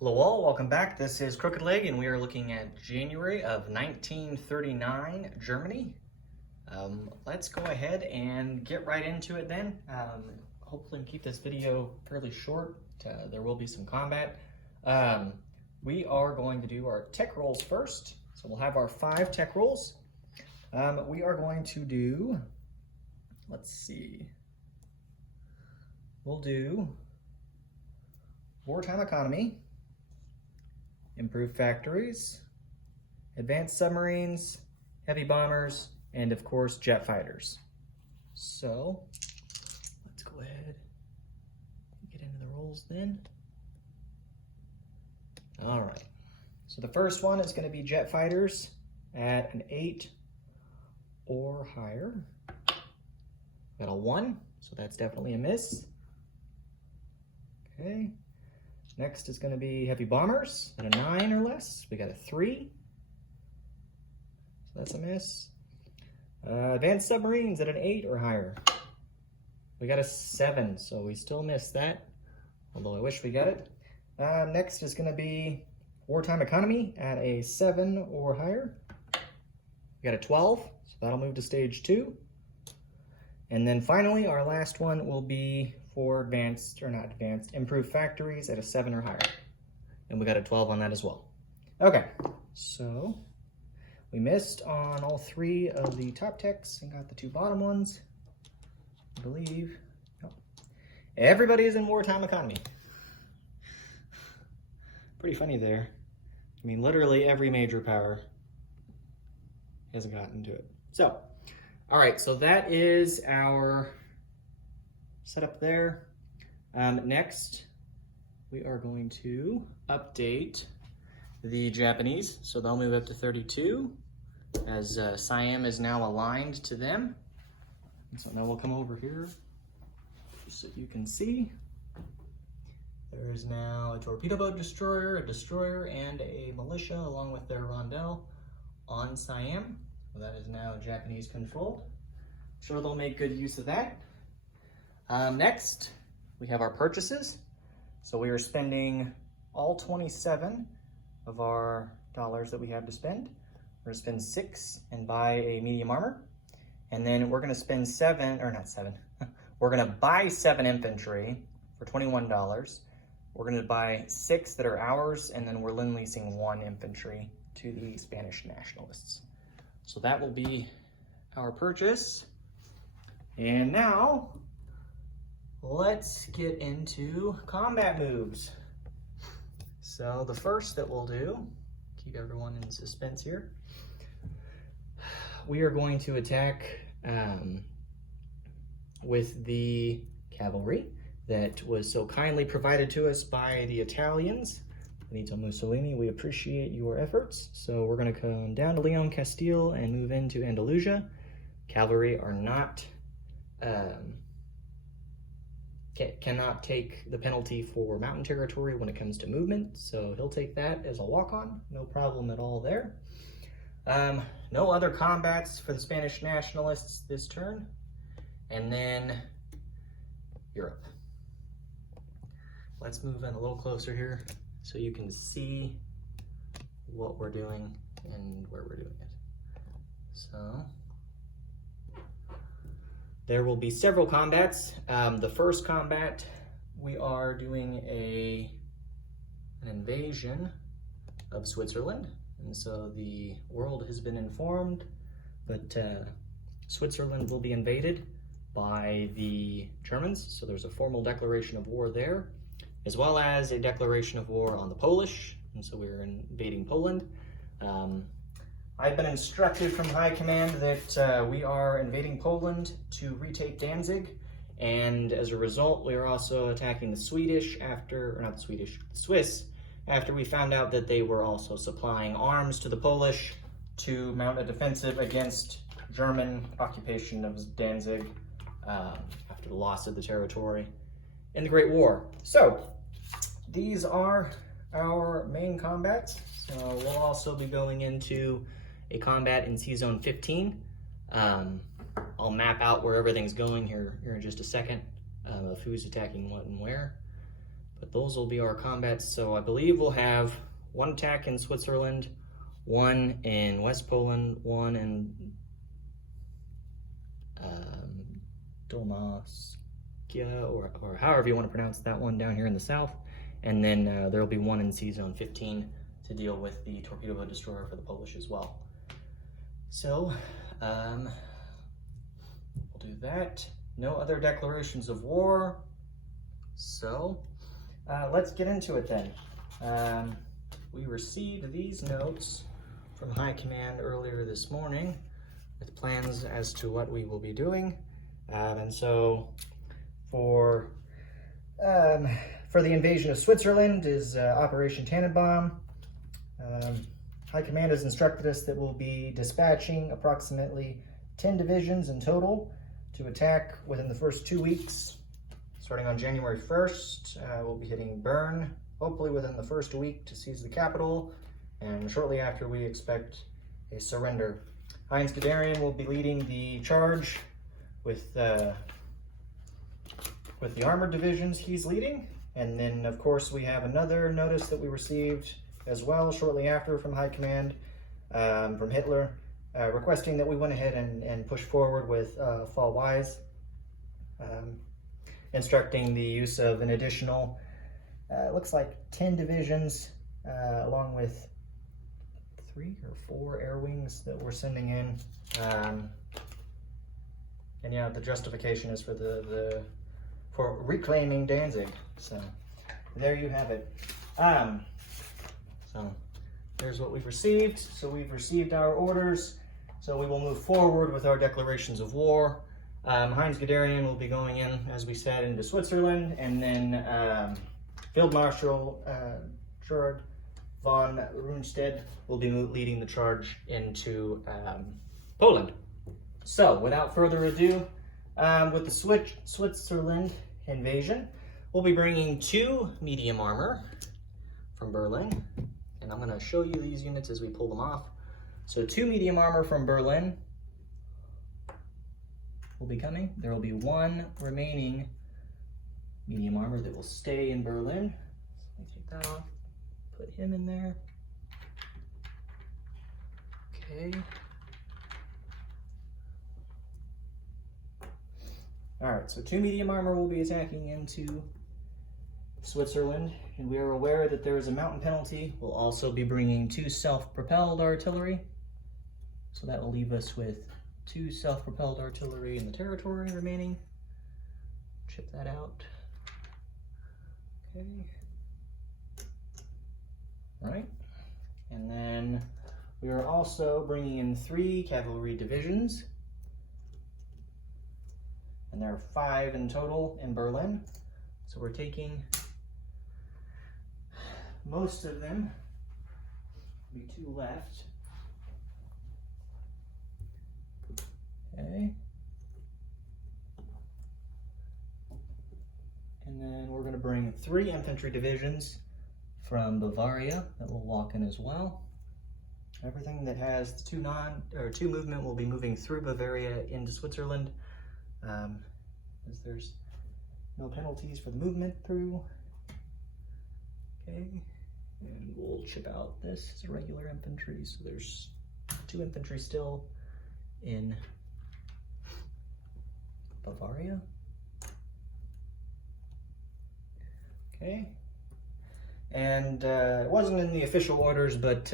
Hello all, welcome back. This is Crooked Leg and we are looking at January of 1939, Germany. Let's go ahead and get right into it then. Hopefully keep this video fairly short. There will be some combat. We are going to do our tech rolls first. So we'll have our 5 tech rolls. We are going to do, let's see, we'll do wartime economy, improved factories, advanced submarines, heavy bombers, and of course jet fighters. So let's go ahead and get into the rolls then. All right, so the first one is going to be jet fighters at an 8 or higher. Got a 1, so that's definitely a miss. Okay. Next is going to be heavy bombers at a 9 or less. We got a 3. So that's a miss. Advanced submarines at an 8 or higher. We got a 7, so we still missed that, although I wish we got it. Next is going to be wartime economy at a 7 or higher. We got a 12, so that'll move to stage 2. And then finally, our last one will be for improved factories at a 7 or higher. And we got a 12 on that as well. Okay, so we missed on all 3 of the top techs and got the 2 bottom ones, I believe. Nope. Everybody is in wartime economy. Pretty funny there. I mean, literally every major power has gotten to it. So, all right, so that is our setup there. Next, we are going to update the Japanese. So they'll move up to 32 as Siam is now aligned to them. And so now we'll come over here just so you can see. There is now a torpedo boat destroyer, a destroyer, and a militia along with their rondel on Siam. So that is now Japanese controlled. I'm sure they'll make good use of that. Next, we have our purchases. So we are spending all 27 of our dollars that we have to spend. We're gonna spend 6 and buy a medium armor. And then we're gonna spend we're gonna buy 7 infantry for $21. We're gonna buy 6 that are ours, and then we're lend-leasing 1 infantry to the Spanish nationalists. So that will be our purchase. And now, let's get into combat moves. So the first that we'll do, keep everyone in suspense here, we are going to attack with the cavalry that was so kindly provided to us by the Italians. Benito Mussolini, we appreciate your efforts. So we're going to come down to Leon Castile and move into Andalusia. Cavalry are not cannot take the penalty for mountain territory when it comes to movement, so he'll take that as a walk-on, no problem at all there. No other combats for the Spanish nationalists this turn. And then Europe. Let's move in a little closer here so you can see what we're doing and where we're doing it. So there will be several combats. The first combat, we are doing an invasion of Switzerland. And so the world has been informed, but Switzerland will be invaded by the Germans. So there's a formal declaration of war there, as well as a declaration of war on the Polish. And so we're invading Poland. I've been instructed from High Command that we are invading Poland to retake Danzig, and as a result, we are also attacking the Swiss after we found out that they were also supplying arms to the Polish to mount a defensive against German occupation of Danzig after the loss of the territory in the Great War. So these are our main combats. So we'll also be going into a combat in C-Zone 15. I'll map out where everything's going here in just a second of who's attacking what and where. But those will be our combats. So I believe we'll have one attack in Switzerland, one in West Poland, one in Dalmatia, or however you want to pronounce that one down here in the south. And then there'll be one in Sea Zone 15 to deal with the torpedo boat destroyer for the Polish as well. So we'll do that. No other declarations of war. So let's get into it then. We received these notes from High Command earlier this morning with plans as to what we will be doing. And so for the invasion of Switzerland is Operation Tannenbaum. High Command has instructed us that we'll be dispatching approximately 10 divisions in total to attack within the first 2 weeks. Starting on January 1st, we'll be hitting Bern, hopefully within the first week, to seize the capital, and shortly after we expect a surrender. Heinz Guderian will be leading the charge with the armored divisions he's leading. And then, of course, we have another notice that we received as well shortly after from High Command, from Hitler, requesting that we went ahead and push forward with Fall Wise, instructing the use of an additional, looks like 10 divisions, along with 3 or 4 air wings that we're sending in. And yeah, the justification is for for reclaiming Danzig. So there you have it. So there's what we've received. So we've received our orders. So we will move forward with our declarations of war. Heinz Guderian will be going in, as we said, into Switzerland, and then Field Marshal Gerard von Rundstedt will be leading the charge into Poland. So without further ado, with the Switzerland invasion, we'll be bringing 2 medium armor from Berlin, and I'm going to show you these units as we pull them off. So 2 medium armor from Berlin will be coming. There will be 1 remaining medium armor that will stay in Berlin. So let me take that off, put him in there. Okay. All right, so 2 medium armor will be attacking into Switzerland, and we are aware that there is a mountain penalty. We'll also be bringing 2 self-propelled artillery, so that will leave us with 2 self-propelled artillery in the territory remaining. Chip that out. Okay. All right, and then we are also bringing in 3 cavalry divisions, and there are 5 in total in Berlin. So we're taking most of them. There'll be 2 left. Okay. And then we're going to bring 3 infantry divisions from Bavaria that will walk in as well. Everything that has 2 movement will be moving through Bavaria into Switzerland, as there's no penalties for the movement through. Okay, and we'll chip out this as regular infantry. So there's 2 infantry still in Bavaria. Okay, and it wasn't in the official orders, but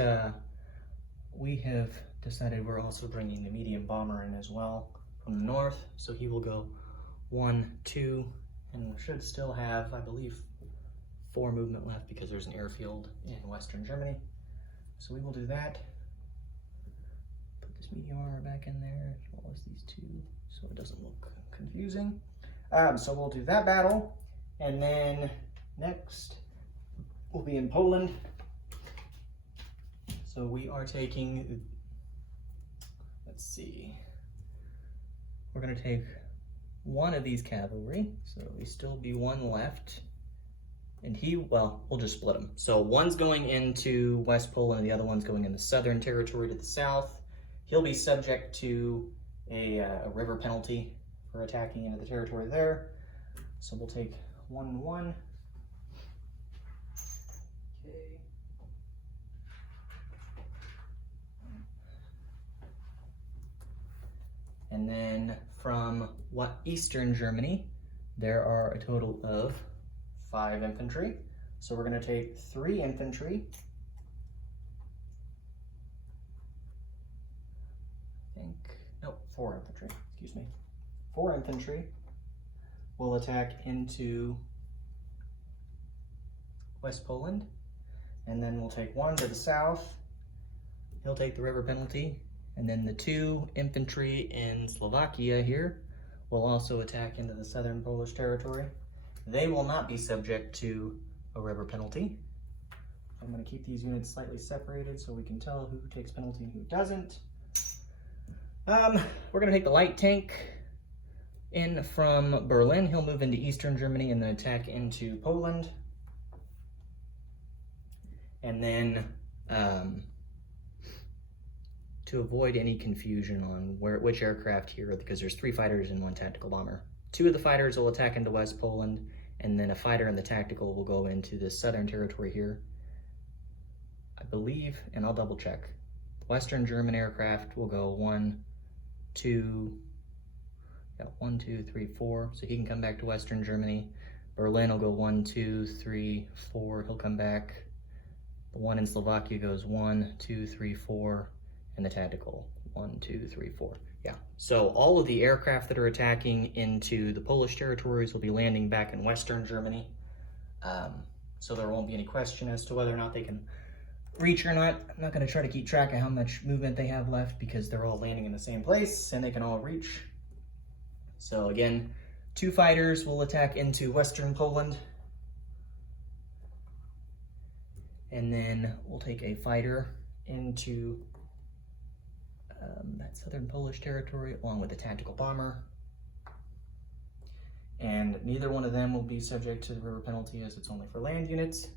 we have decided we're also bringing the medium bomber in as well from the north. So he will go 1, 2, and should still have, I believe, 4 movement left because there's an airfield in Western Germany. So we will do that. Put this medium armor back in there, as well as these 2, so it doesn't look confusing. So we'll do that battle, and then next we'll be in Poland. So we are taking, let's see, we're going to take 1 of these cavalry, so we still be 1 left, and we'll just split them. So 1's going into West Poland, and the other 1's going into Southern Territory to the south. He'll be subject to a river penalty for attacking into the territory there. So we'll take 1 and 1. And then from Eastern Germany, there are a total of 5 infantry. So we're going to take 3 infantry. I think, no, 4 infantry, excuse me. 4 infantry will attack into West Poland. And then we'll take 1 to the south. He'll take the river penalty. And then the 2 infantry in Slovakia here will also attack into the southern Polish territory. They will not be subject to a river penalty. I'm going to keep these units slightly separated so we can tell who takes penalty and who doesn't. We're going to take the light tank in from Berlin. He'll move into Eastern Germany and then attack into Poland. And then to avoid any confusion on which aircraft here, because there's 3 fighters and 1 tactical bomber. 2 of the fighters will attack into West Poland, and then a fighter in the tactical will go into the southern territory here. I believe, and I'll double check, Western German aircraft will go 1, 2, 3, 4, so he can come back to Western Germany. Berlin will go 1, 2, 3, 4, he'll come back. The one in Slovakia goes 1, 2, 3, 4, and the tactical 1, 2, 3, 4. Yeah, so all of the aircraft that are attacking into the Polish territories will be landing back in Western Germany. So there won't be any question as to whether or not they can reach or not. I'm not going to try to keep track of how much movement they have left because they're all landing in the same place and they can all reach. So again, 2 fighters will attack into Western Poland. And then we'll take a fighter into that southern Polish territory along with a tactical bomber. And neither one of them will be subject to the river penalty as it's only for land units.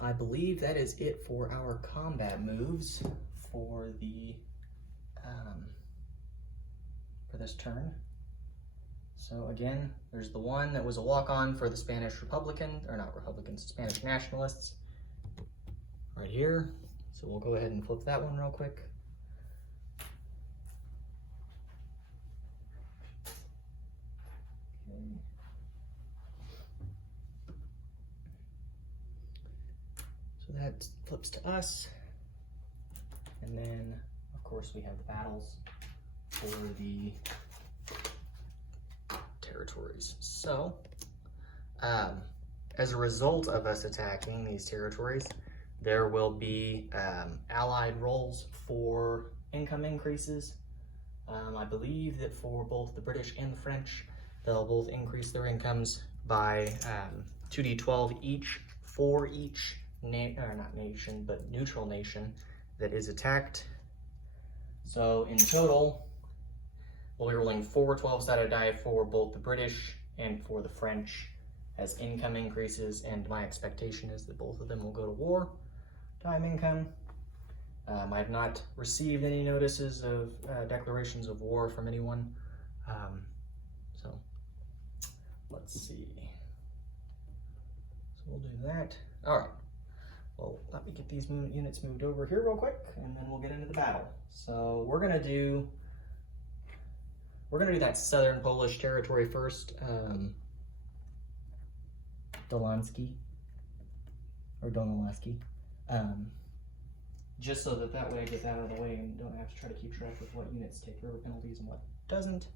I believe that is it for our combat moves for the for this turn. So again, there's the one that was a walk-on for the Spanish Republican, or not Republicans, Spanish Nationalists, right here. So we'll go ahead and flip that one real quick. Okay. So that flips to us. And then, of course, we have the battles for the territories. So, as a result of us attacking these territories, there will be allied rolls for income increases. I believe that for both the British and the French, they'll both increase their incomes by 2d12 each for each not nation, but neutral nation that is attacked. So in total, we'll be rolling 4 12-sided die for both the British and for the French as income increases, and my expectation is that both of them will go to war. Time income. I have not received any notices of declarations of war from anyone. So let's see. So we'll do that. All right. Well, let me get these units moved over here real quick, and then we'll get into the battle. So we're gonna do that southern Polish territory first. Dolanski or Donalski. Just so that way I get that out of the way and don't have to try to keep track of what units take river penalties and what doesn't.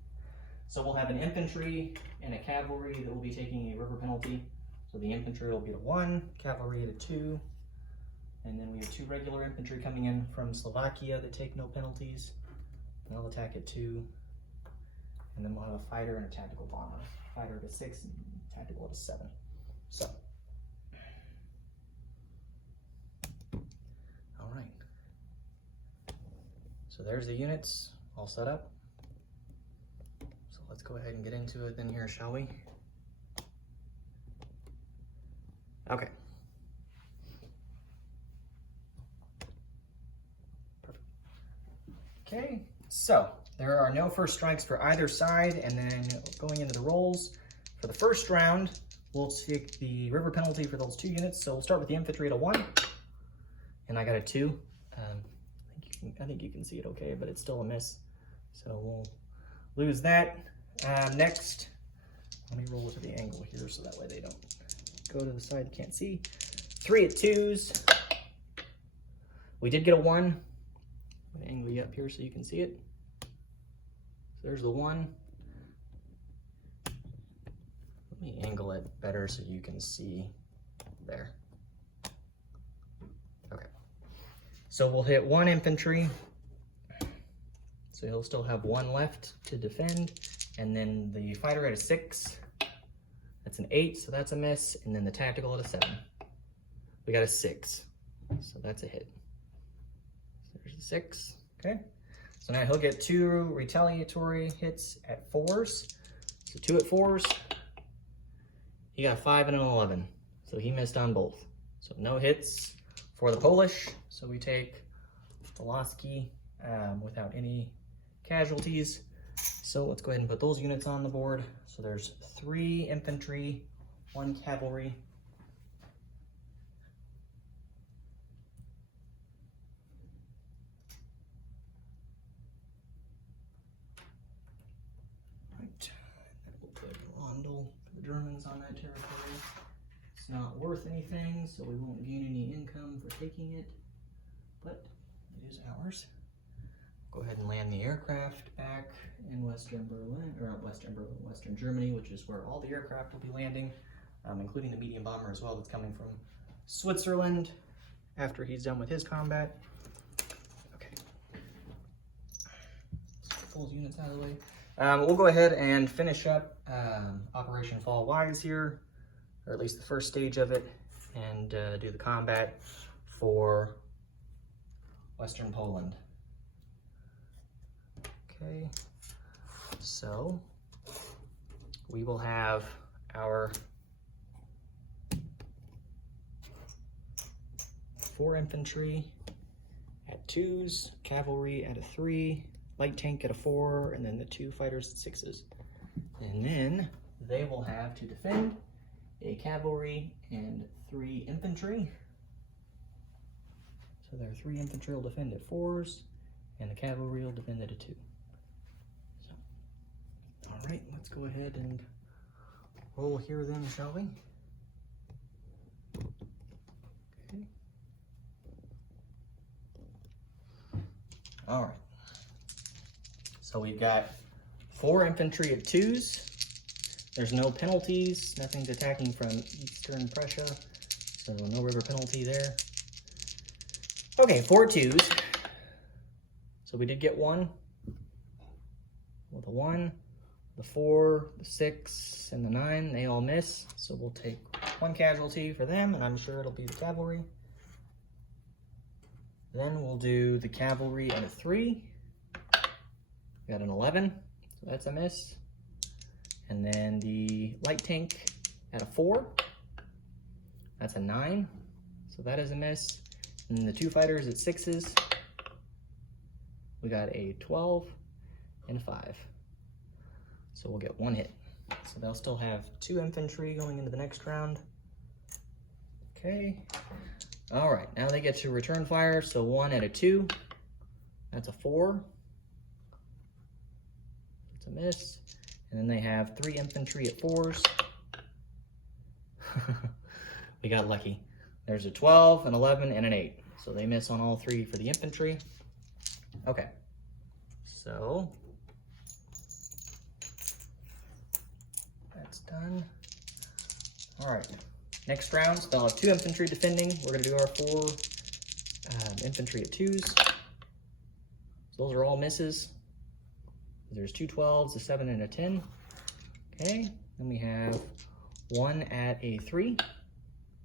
So we'll have an infantry and a cavalry that will be taking a river penalty. So the infantry will be at 1, cavalry at a 2, and then we have 2 regular infantry coming in from Slovakia that take no penalties. And I'll attack at 2, and then we'll have a fighter and a tactical bomber. Fighter at a 6 and tactical at a 7. So. All right. So there's the units all set up. So let's go ahead and get into it then here, shall we? Okay. Perfect. Okay, so there are no first strikes for either side, and then going into the rolls, for the first round, we'll take the river penalty for those 2 units. So we'll start with the infantry at a 1. and I got a 2. I think you can see it okay, but it's still a miss. So we'll lose that. Next, let me roll to the angle here so that way they don't go to the side you can't see. 3 at 2s. We did get a 1. I'm gonna angle you up here so you can see it. So there's the 1. Let me angle it better so you can see there. Okay. So we'll hit 1 infantry. So he'll still have 1 left to defend. And then the fighter at a 6. That's an 8, so that's a miss. And then the tactical at a 7. We got a 6, so that's a hit. So there's the 6, okay? So now he'll get 2 retaliatory hits at 4s. So 2 at 4s. He got a 5 and an 11, so he missed on both. So no hits for the Polish. So we take Pulaski without any casualties. So let's go ahead and put those units on the board. So there's 3 infantry, 1 cavalry. Right, we'll put Rondel for the Germans on that territory. It's not worth anything, so we won't gain any income for taking it, but it is ours. Go ahead and land the aircraft back in Western Berlin, or not Western Berlin, Western Germany, which is where all the aircraft will be landing, including the medium bomber as well that's coming from Switzerland after he's done with his combat. Okay. Let's get those units out of the way. We'll go ahead and finish up Operation Fall Wise here, or at least the first stage of it, and do the combat for Western Poland. Okay, so we will have our 4 infantry at 2s, cavalry at a 3, light tank at a 4, and then the 2 fighters at 6s. And then they will have to defend a cavalry and 3 infantry. So their 3 infantry will defend at 4s, and the cavalry will defend at a 2. All right, let's go ahead and roll here then, shall we? Okay. All right. So we've got 4 infantry at 2s. There's no penalties, nothing's attacking from Eastern Prussia, so no river penalty there. Okay, 4 2s. So we did get 1 with a 1. The 4, the 6, and the 9, they all miss. So we'll take 1 casualty for them, and I'm sure it'll be the cavalry. Then we'll do the cavalry at a 3. We got an 11, so that's a miss. And then the light tank at a 4. That's a 9, so that is a miss. And then the 2 fighters at 6s. We got a 12 and a 5. So we'll get 1 hit. So they'll still have 2 infantry going into the next round. Okay. All right, now they get to return fire. So 1 at a 2. That's a 4. That's a miss. And then they have 3 infantry at 4s. We got lucky. There's a 12, an 11, and an 8. So they miss on all 3 for the infantry. Okay. So that's done. All right. Next round, they'll have 2 infantry defending. We're going to do our 4 infantry at 2s. So those are all misses. There's 2 12s, a 7, and a 10. Okay. Then we have 1 at a 3.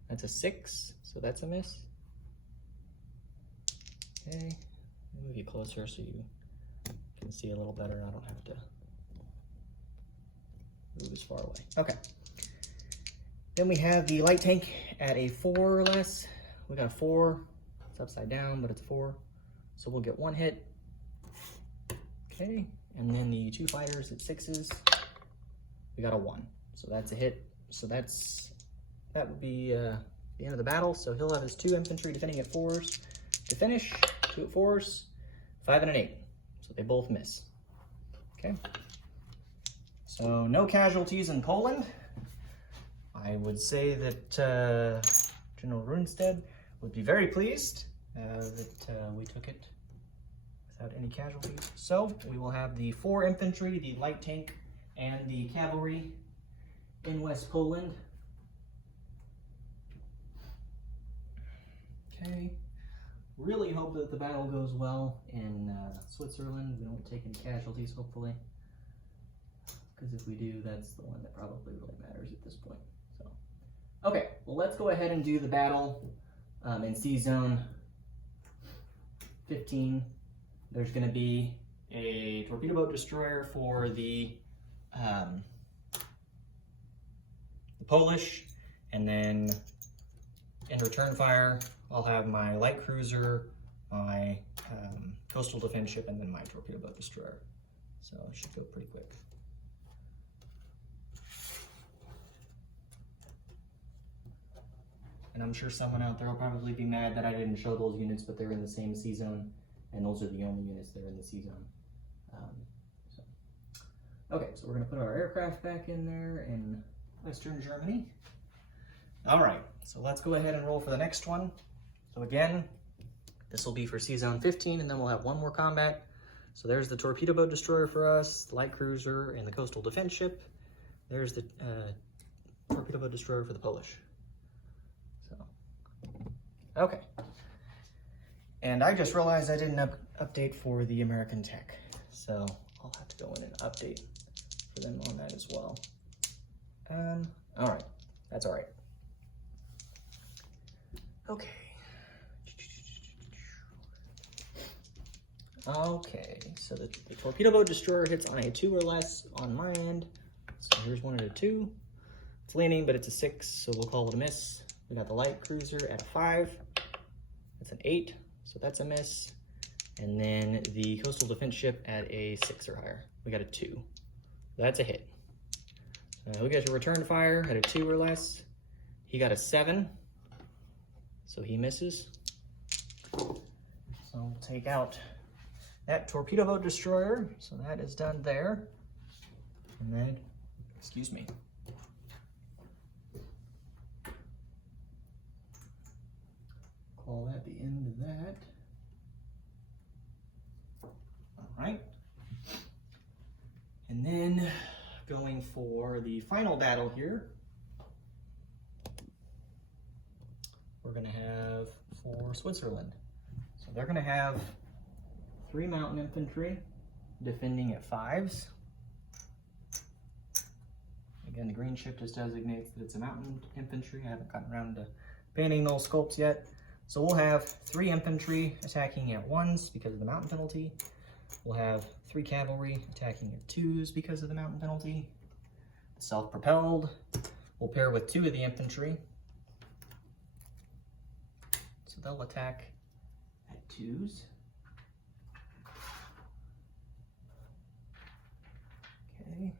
That's a 6, so that's a miss. Okay. I'll move you closer so you can see a little better. I don't have to move as far away. Okay. Then we have the light tank at a 4 or less. We got a 4. It's upside down, but it's a 4. So we'll get 1 hit. Okay. And then the 2 fighters at 6s. We got a 1. So that's a hit. So that would be the end of the battle. So he'll have his 2 infantry defending at 4s to finish, 2 at 4s, 5 and an 8. So they both miss. Okay. So no casualties in Poland. I would say that General Runstedt would be very pleased that we took it without any casualties. So we will have the 4 infantry, the light tank, and the cavalry in West Poland. Okay. Really hope that the battle goes well in Switzerland. We don't take any casualties, hopefully. Because if we do, that's the one that probably really matters at this point. So, okay, well, let's go ahead and do the battle in Sea Zone 15. There's going to be a torpedo boat destroyer for the Polish, and then in return fire, I'll have my light cruiser, my coastal defense ship, and then my torpedo boat destroyer. So it should go pretty quick. And I'm sure someone out there will probably be mad that I didn't show those units, but they're in the same sea zone, and those are the only units that are in the sea zone. Okay, so we're going to put our aircraft back in there in Western Germany. All right, so let's go ahead and roll for the next one. So again, this will be for Sea Zone 15, and then we'll have one more combat. So there's the torpedo boat destroyer for us, the light cruiser, and the coastal defense ship. There's the torpedo boat destroyer for the Polish. So, okay. And I just realized I didn't update for the American tech. So I'll have to go in and update for them on that as well. All right, that's all right. Okay. Okay, so the torpedo boat destroyer hits on a 2 or less on my end. So here's one at a 2. It's leaning, but it's a 6, so we'll call it a miss. We got the light cruiser at a 5. That's an 8, so that's a miss. And then the coastal defense ship at a 6 or higher. We got a 2. That's a hit. We got a return fire at a 2 or less. He got a 7, so he misses. So we'll take out that torpedo boat destroyer. So that is done there. And then, excuse me. Call that the end of that. All right. And then going for the final battle here, we're going to have for Switzerland. So they're going to have 3 mountain infantry defending at 5s. Again, the green ship just designates that it's a mountain infantry. I haven't gotten around to painting those sculpts yet. So we'll have 3 infantry attacking at 1s because of the mountain penalty. We'll have 3 cavalry attacking at 2s because of the mountain penalty. Self-propelled will pair with 2 of the infantry. So they'll attack at 2s. Okay.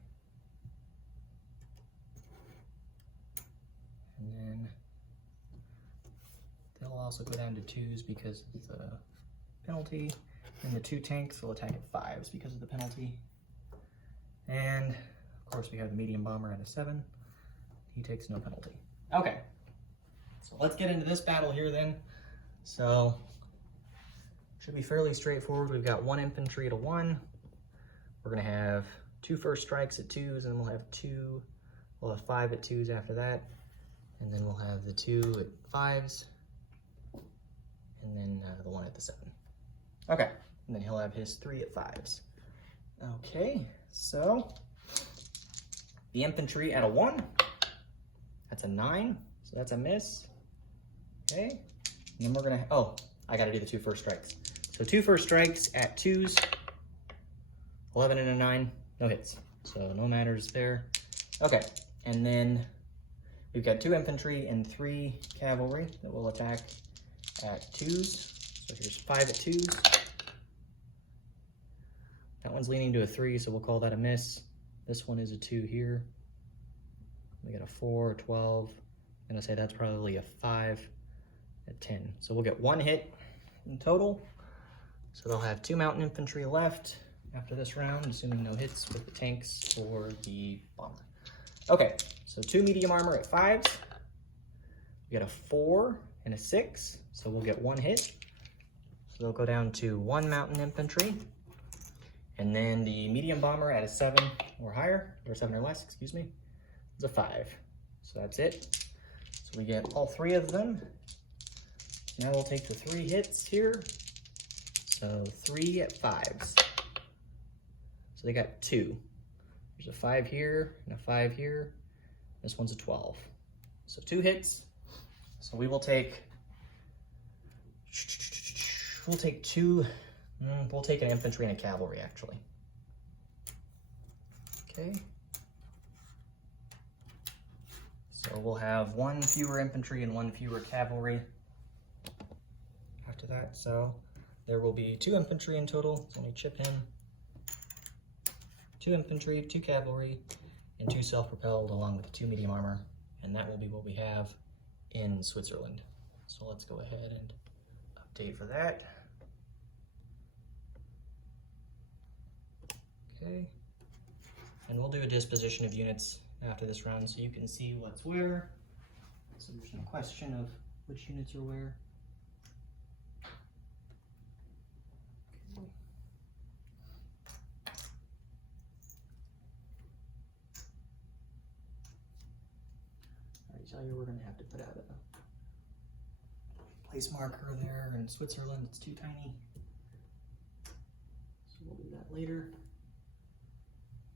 And then they'll also go down to 2s because of the penalty. And the 2 tanks will attack at 5s because of the penalty. And of course we have the medium bomber at a 7. He takes no penalty. Okay, so let's get into this battle here then. So, should be fairly straightforward. We've got 1 infantry at a 1. We're gonna have 2 first strikes at 2s, and we'll have 5 at 2s after that. And then we'll have the 2 at 5s, and then the 1 at the 7. Okay, and then he'll have his 3 at 5s. Okay, so the infantry at a 1, that's a 9, so that's a miss. Okay, and then we're gonna, oh, I gotta do the 2 first strikes. So 2 first strikes at 2s, 11 and a 9, no hits. So no matters there. Okay, and then we've got 2 infantry and 3 cavalry that will attack at 2s. So here's 5 at 2s. That one's leaning to a 3, so we'll call that a miss. This one is a 2 here. We got a 4, a 12, gonna say that's probably a 5 at 10. So we'll get 1 hit in total. So they'll have 2 mountain infantry left after this round, assuming no hits with the tanks or the bomber. Okay, so 2 medium armor at 5s. We got a 4 and a 6, so we'll get 1 hit. So they'll go down to 1 mountain infantry. And then the medium bomber at a 7 or higher, or 7 or less, excuse me, is a 5. So that's it. So we get all 3 of them. Now we'll take the 3 hits here. So 3 at 5s. So they got 2. There's a 5 here and a 5 here. This one's a 12. So 2 hits. So we will take, we'll take an infantry and a cavalry actually. Okay. So we'll have 1 fewer infantry and 1 fewer cavalry after that. So there will be 2 infantry in total. So let me chip him. 2 infantry, 2 cavalry, and 2 self-propelled along with the 2 medium armor. And that will be what we have in Switzerland. So let's go ahead and update for that. Okay. And we'll do a disposition of units after this round so you can see what's where. So there's no question of which units are where. Tell you we're gonna have to put out a place marker there in Switzerland. It's too tiny, so we'll do that later.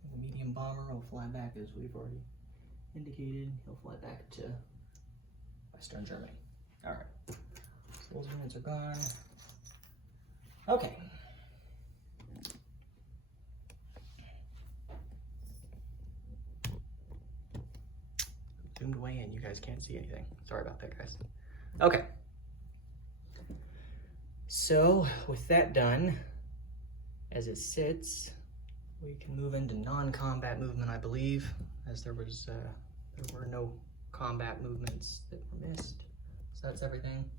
And the medium bomber will fly back, as we've already indicated. He'll fly back to Western Germany. All right, so those units are gone. Okay. Zoomed way in, you guys can't see anything. Sorry about that, guys. Okay. So with that done, as it sits, we can move into non-combat movement, I believe, as there were no combat movements that were missed. So that's everything.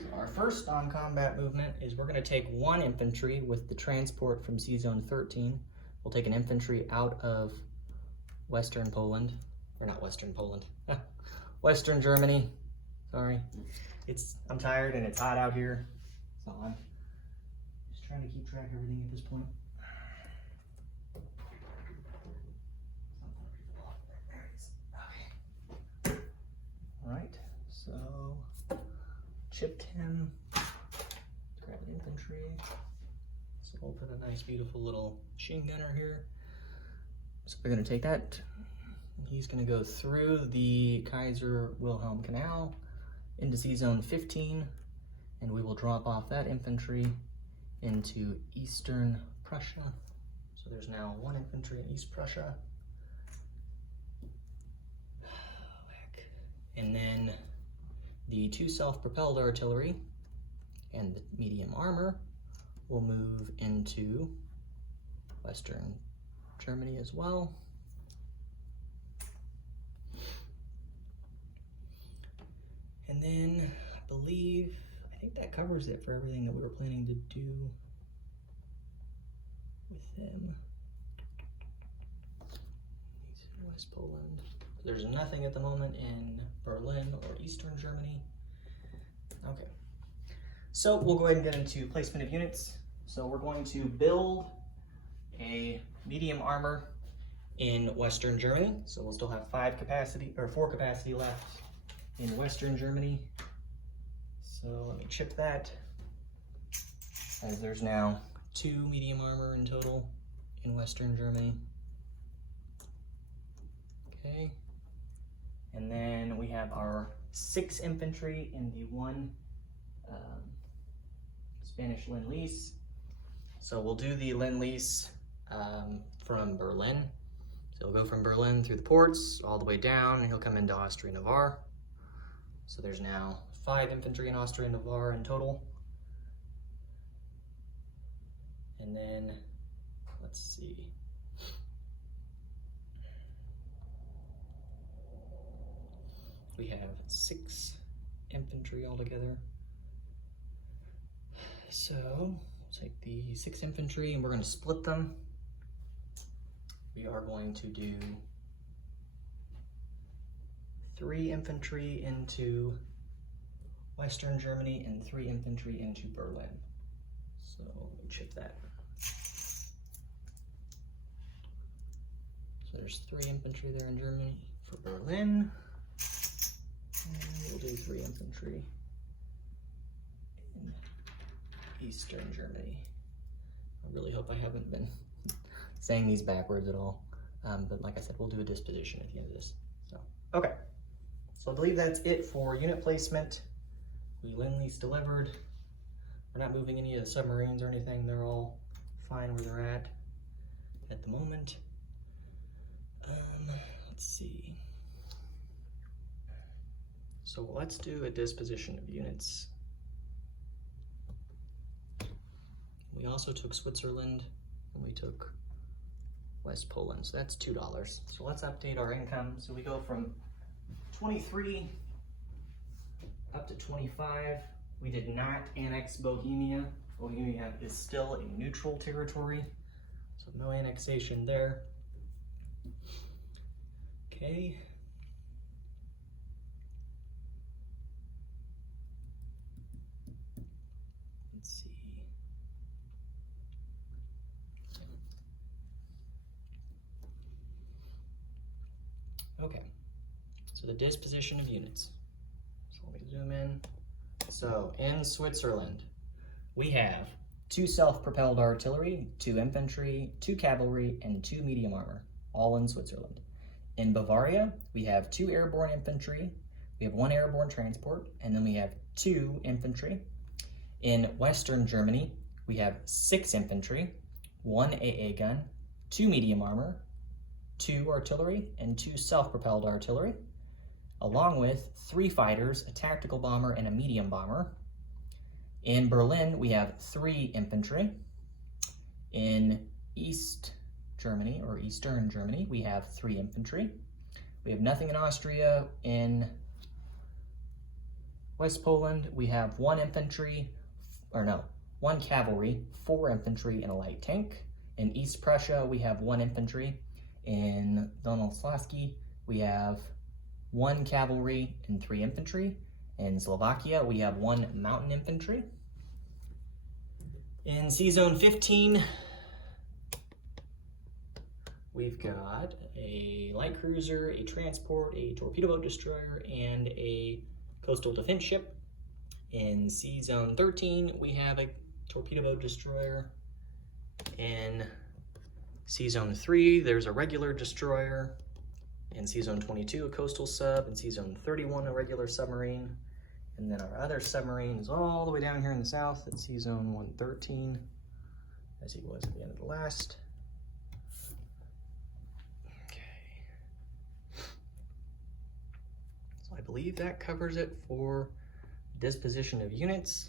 So our first non-combat movement is we're gonna take 1 infantry with the transport from C-Zone 13. We'll take an infantry out of Western Poland. Or not Western Poland, Western Germany. Sorry, I'm tired and it's hot out here, so I'm just trying to keep track of everything at this point. Okay. All right, so chipped him. Grab the infantry. So we'll put a nice, beautiful little machine gunner here. So we're gonna take that. He's going to go through the Kaiser Wilhelm Canal into C-Zone 15, and we will drop off that infantry into Eastern Prussia. So there's now 1 infantry in East Prussia. And then the 2 self-propelled artillery and the medium armor will move into Western Germany as well. And then I think that covers it for everything that we were planning to do with them. West Poland. There's nothing at the moment in Berlin or Eastern Germany. Okay. So we'll go ahead and get into placement of units. So we're going to build a medium armor in Western Germany. So we'll still have 4 capacity left in Western Germany. So let me chip that, as there's now 2 medium armor in total in Western Germany. Okay, and then we have our 6 infantry in the 1 Spanish Lend-Lease. So we'll do the Lend-Lease from Berlin. So he'll go from Berlin through the ports all the way down, and he'll come into Austria-Navarre. So there's now 5 infantry in Austria-Navarre in total. And then, let's see. we have 6 infantry altogether. So we'll take the 6 infantry and we're going to split them. We are going to do 3 infantry into Western Germany and 3 infantry into Berlin. So let me check that. So there's 3 infantry there in Germany for Berlin. And we'll do 3 infantry in Eastern Germany. I really hope I haven't been saying these backwards at all. But like I said, we'll do a disposition at the end of this. So, okay. So I believe that's it for unit placement. We Lend-Lease delivered. We're not moving any of the submarines or anything. They're all fine where they're at the moment. Let's see. So let's do a disposition of units. We also took Switzerland and we took West Poland, so that's $2. So let's update our income. So we go from 23 up to 25. We did not annex Bohemia. Bohemia is still a neutral territory, so no annexation there. Okay. Let's see. Okay, so the disposition of units. So let me zoom in. So in Switzerland, we have 2 self-propelled artillery, 2 infantry, 2 cavalry, and 2 medium armor, all in Switzerland. In Bavaria, we have 2 airborne infantry, we have 1 airborne transport, and then we have 2 infantry. In Western Germany, we have 6 infantry, 1 AA gun, 2 medium armor, 2 artillery, and 2 self-propelled artillery, along with 3 fighters, a tactical bomber, and a medium bomber. In Berlin, we have 3 infantry. In East Germany, or Eastern Germany, we have 3 infantry. We have nothing in Austria. In West Poland, we have 1 infantry, 1 cavalry, 4 infantry, and a light tank. In East Prussia, we have 1 infantry. In Donalslavsky, we have 1 cavalry and 3 infantry. In Slovakia, we have 1 mountain infantry. In C-Zone 15, we've got a light cruiser, a transport, a torpedo boat destroyer, and a coastal defense ship. In C-Zone 13, we have a torpedo boat destroyer. In C-Zone 3, there's a regular destroyer. In C-Zone 22, a coastal sub. In C-Zone 31, a regular submarine. And then our other submarine is all the way down here in the south at C-Zone 113, as he was at the end of the last. Okay. So I believe that covers it for disposition of units.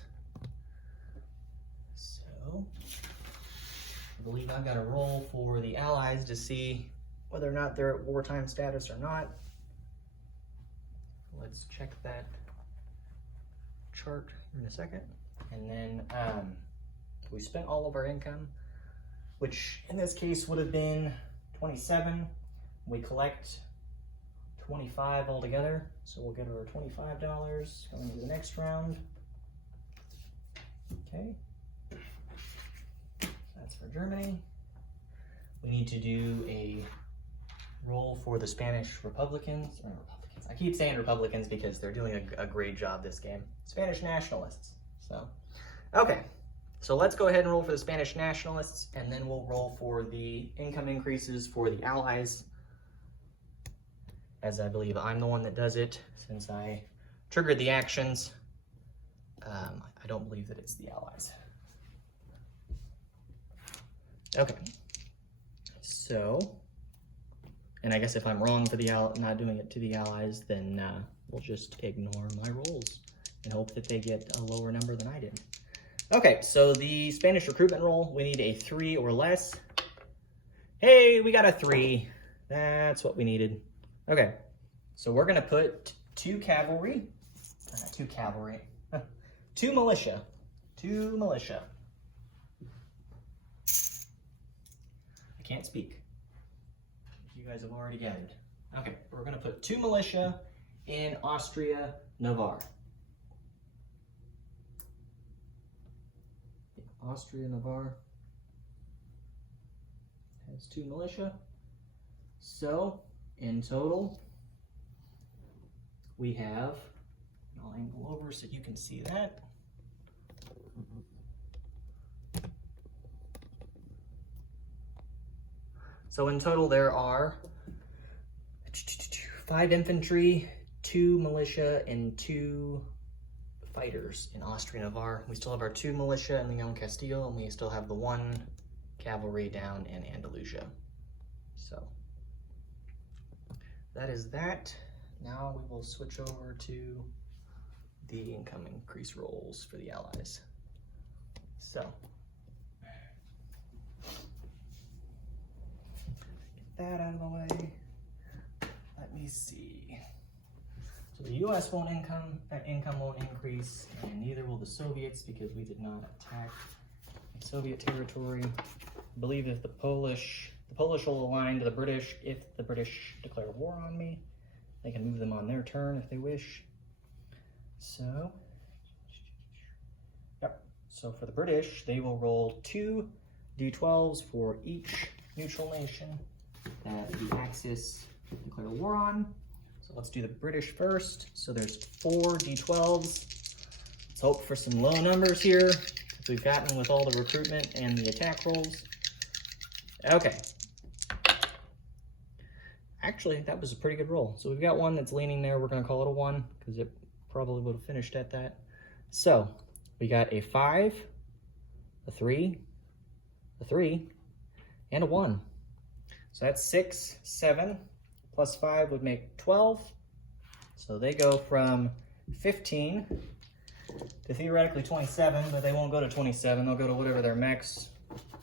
So I believe I've got a roll for the Allies to see whether or not they're at wartime status or not. Let's check that chart in a second. And then we spent all of our income, which in this case would have been 27. We collect 25 altogether, so we'll get our $25 going to the next round. Okay, that's for Germany. We need to do a roll for the Spanish Republicans, or Republicans. I keep saying Republicans because they're doing a great job this game. Spanish Nationalists. So, okay. So let's go ahead and roll for the Spanish Nationalists, and then we'll roll for the income increases for the Allies, as I believe I'm the one that does it, since I triggered the actions. I don't believe that it's the Allies. Okay. So, and I guess if I'm wrong for the not doing it to the Allies, then we'll just ignore my rolls and hope that they get a lower number than I did. Okay, so the Spanish recruitment roll, we need a 3 or less. Hey, we got a 3. That's what we needed. Okay, so we're gonna put 2 cavalry, not 2 cavalry, 2 militia, 2 militia. I can't speak. You guys have already gathered. Okay, we're gonna put 2 militia in Austria-Navarre. Austria-Navarre has 2 militia. So, in total, we have, I'll angle over so you can see that. So in total there are 5 infantry, 2 militia, and 2 fighters in Austria-Navarre. We still have our 2 militia in Leon Castile, and we still have the 1 cavalry down in Andalusia. So that is that. Now we will switch over to the income increase rolls for the Allies. So get that out of the way. Let me see. So the U.S. income won't increase, and neither will the Soviets because we did not attack Soviet territory. I believe if the Polish will align to the British if the British declare war on me. They can move them on their turn if they wish. So, yep. So for the British, they will roll 2 D12s for each neutral nation that the Axis declare war on. So let's do the British first. So there's 4 D12s. Let's hope for some low numbers here, as we've gotten with all the recruitment and the attack rolls. Okay. Actually, that was a pretty good roll. So we've got one that's leaning there. We're going to call it a 1 because it probably would have finished at that. So we got a 5, a 3, a 3, and a 1. So that's 6, 7, plus 5 would make 12. So they go from 15 to theoretically 27, but they won't go to 27. They'll go to whatever their max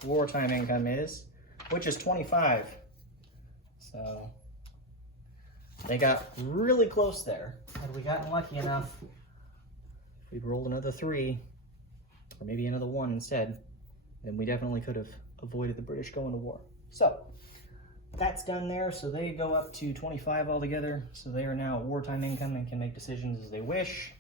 wartime income is, which is 25. So they got really close there. Had we gotten lucky enough, if we'd rolled another 3, or maybe another 1 instead, then we definitely could have avoided the British going to war. So that's done there. So they go up to 25 altogether. So they are now at wartime income and can make decisions as they wish.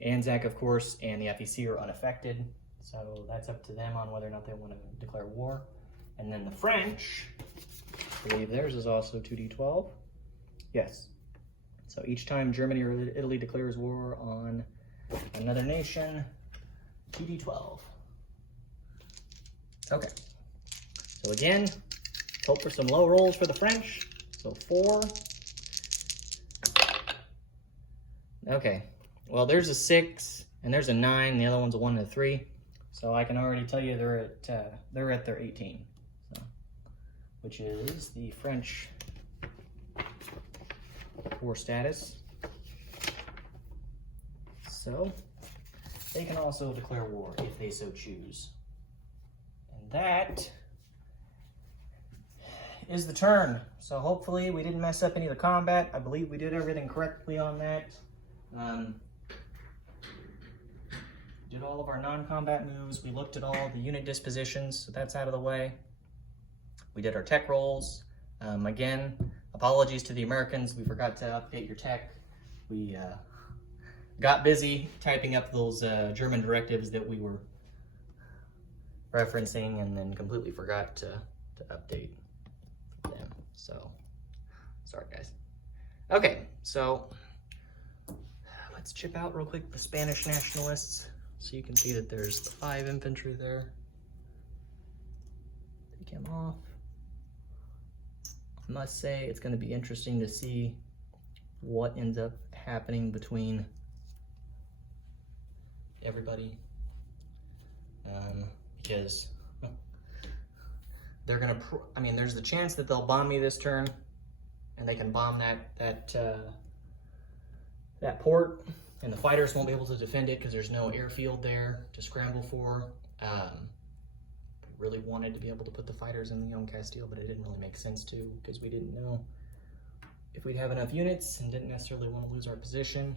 Anzac, of course, and the FEC are unaffected. So that's up to them on whether or not they want to declare war. And then the French, I believe theirs is also 2d12. Yes. So each time Germany or Italy declares war on another nation, 2d12. Okay. So again, hope for some low rolls for the French. So 4. Okay. Well, there's a 6 and there's a 9. The other one's a 1 and a 3. So I can already tell you they're at their 18. So, which is the French war status. So they can also declare war if they so choose. And that is the turn. So hopefully we didn't mess up any of the combat. I believe we did everything correctly on that. Did all of our non-combat moves. We looked at all the unit dispositions, so that's out of the way. We did our tech rolls. Again, apologies to the Americans. We forgot to update your tech. We got busy typing up those German directives that we were referencing and then completely forgot to update them. So, sorry guys. Okay, so let's chip out real quick the Spanish nationalists. So you can see that there's the 5 infantry there. Take him off. I must say it's going to be interesting to see what ends up happening between everybody. Because they're going to, I mean, there's the chance that they'll bomb me this turn and they can bomb that port. And the fighters won't be able to defend it because there's no airfield there to scramble for. We really wanted to be able to put the fighters in Leon Castile, but it didn't really make sense to because we didn't know if we'd have enough units and didn't necessarily want to lose our position.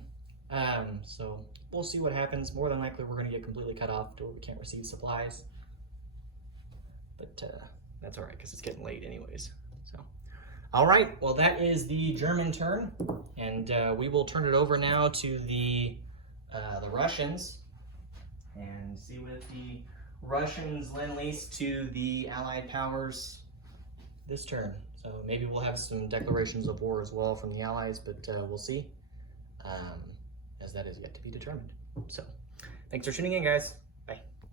So we'll see what happens. More than likely, we're going to get completely cut off to where we can't receive supplies. But that's all right, because it's getting late anyways. So, all right, well, that is the German turn. And we will turn it over now to the Russians and see what the Russians lend-lease to the Allied powers this turn. So maybe we'll have some declarations of war as well from the Allies, but we'll see, as that is yet to be determined. So thanks for tuning in, guys.